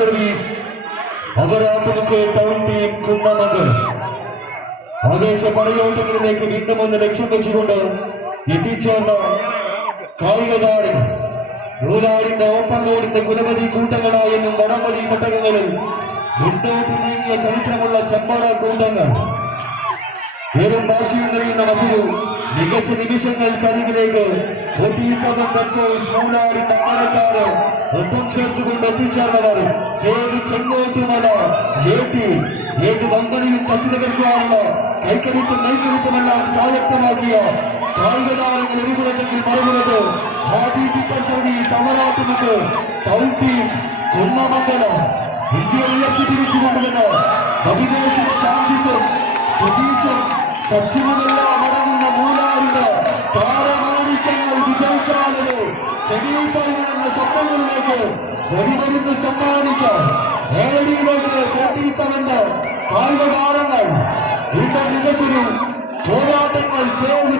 service അവരാത്മക്ക് town team Kunnamangal ആവേശ പടയോട്ടങ്ങളിലേക്ക് വീണ്ടും ഒന്ന് ലക്ഷ്യം വെച്ചുകൊണ്ട് എത്തിച്ചേർന്ന കായിക താരം റൂലാടിന്റെ ഓപ്പൺ ലോഡിന്റെ കുലപതി കൂട്ടങ്ങളായെന്നും വടംവലി തട്ടകങ്ങളിൽ മുന്നോട്ട് നീങ്ങിയ ചരിത്രമുള്ള ചെമ്പാറ കൂട്ടങ്ങൾ ഏറും വാശിയും നിറയുന്ന മറ്റൊരു മികച്ച നിമിഷങ്ങൾക്കരികിലേക്ക് 47 പെട്രോൾസ് മൂലാടിന്റെ അമരക്കാര് ഒപ്പം ചേർത്തുകൊണ്ട് എത്തിച്ചേർന്നവർ ചെങ്ങോട്ടുമല ഏത് വമ്പനെയും ടച്ച് തകർക്കുവാനുള്ള കൈക്കരുത്തും നൈക്കരുത്തുമെല്ലാം സ്വായത്തമാക്കിയ കായിക താരങ്ങൾ എരിപുറത്തെങ്കിൽ മറുപുറത്ത് സർവീസ് അവരാട്ടുമുക്ക് ടൗൺ ടീം കുന്നമംഗലം വിജയം ഉയർത്തിപ്പിടിച്ചുകൊണ്ടുവന്ന് അഭിനേഷും ശാംശിത്തും സതീശും സച്ചിനുമെല്ലാം അടങ്ങുന്ന മൂലാറിന്റെ താരമാണിക്യങ്ങൾ വിജയിച്ചാലോ സെമീഫൈനൽ സ്വപ്നങ്ങളിലേക്ക് വരിവരുന്ന് സമ്മാനിക്കാൻ ഏഴടിയിലേക്ക് 47 കായിക താരങ്ങൾ വീണ്ടും മികച്ചൊരു പോരാട്ടങ്ങൾ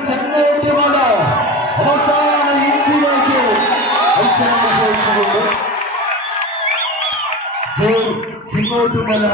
ചെങ്ങോട്ടുമല അവസാന ഇഞ്ചിലേക്ക് മത്സരം വിജയിച്ചുകൊണ്ട് ചെങ്ങോട്ടുമല